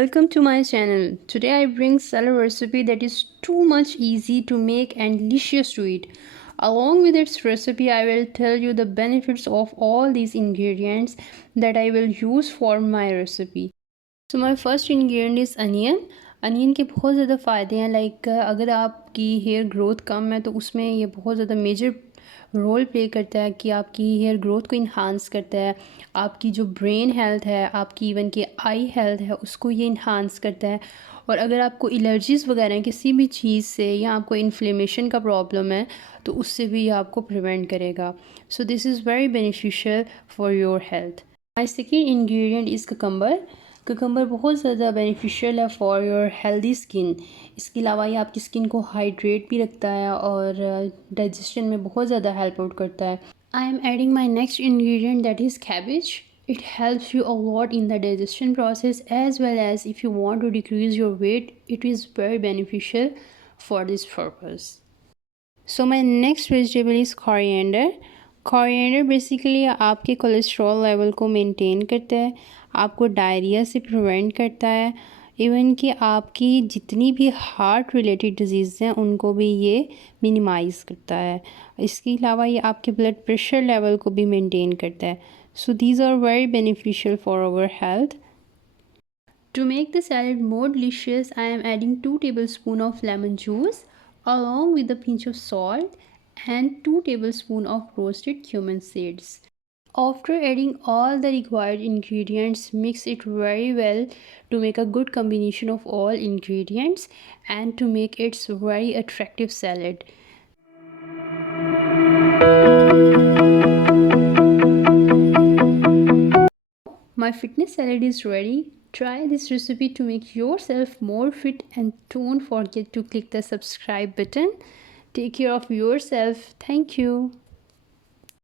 Welcome to my channel. Today I bring salad recipe that is too much easy to make and delicious to eat. Along with its recipe, I will tell you the benefits of all these ingredients that I will use for my recipe. So my first ingredient is onion. Onion के बहुत ज़्यादा फ़ायदे हैं like अगर आपकी hair growth कम है तो उसमें ये बहुत ज़्यादा मेजर रोल प्ले करता है कि आपकी हेयर ग्रोथ को इन्हांस करता है, आपकी जो ब्रेन हेल्थ है, आपकी इवन की आई हेल्थ है उसको ये इन्हांस करता है। और अगर आपको एलर्जीज़ वगैरह हैं किसी भी चीज़ से या आपको इन्फ्लेमेशन का प्रॉब्लम है तो उससे भी ये आपको प्रिवेंट करेगा। So this is very beneficial for your health. My second ingredient is cucumber. Cucumber बहुत ज़्यादा बेनिफिशियल है फॉर योर हेल्दी स्किन। इसके अलावा ये आपकी स्किन को हाइड्रेट भी रखता है और डाइजेशन में बहुत ज़्यादा हेल्प आउट करता है। I am adding my next ingredient that is cabbage. It helps you a lot in the digestion process as well as if you want to decrease your weight, it is very beneficial for this purpose. So my next vegetable is coriander. Coriander basically आपके cholesterol level को maintain करता है, आपको diarrhoea से prevent करता है, even कि आपकी जितनी भी हार्ट रिलेटेड डिजीज़ हैं उनको भी ये मिनिमाइज़ करता है। इसके अलावा ये आपके ब्लड प्रेशर लेवल को भी मेंटेन करता है। So these are very beneficial for our health. To make the salad more delicious, I am adding 2 tablespoons of lemon juice along with a pinch of salt and 2 tablespoons of roasted cumin seeds. After adding all the required ingredients, mix it very well to make a good combination of all ingredients and to make it very attractive salad. My fitness salad is ready. Try this recipe to make yourself more fit and don't forget to click the subscribe button. Take care of yourself. Thank you.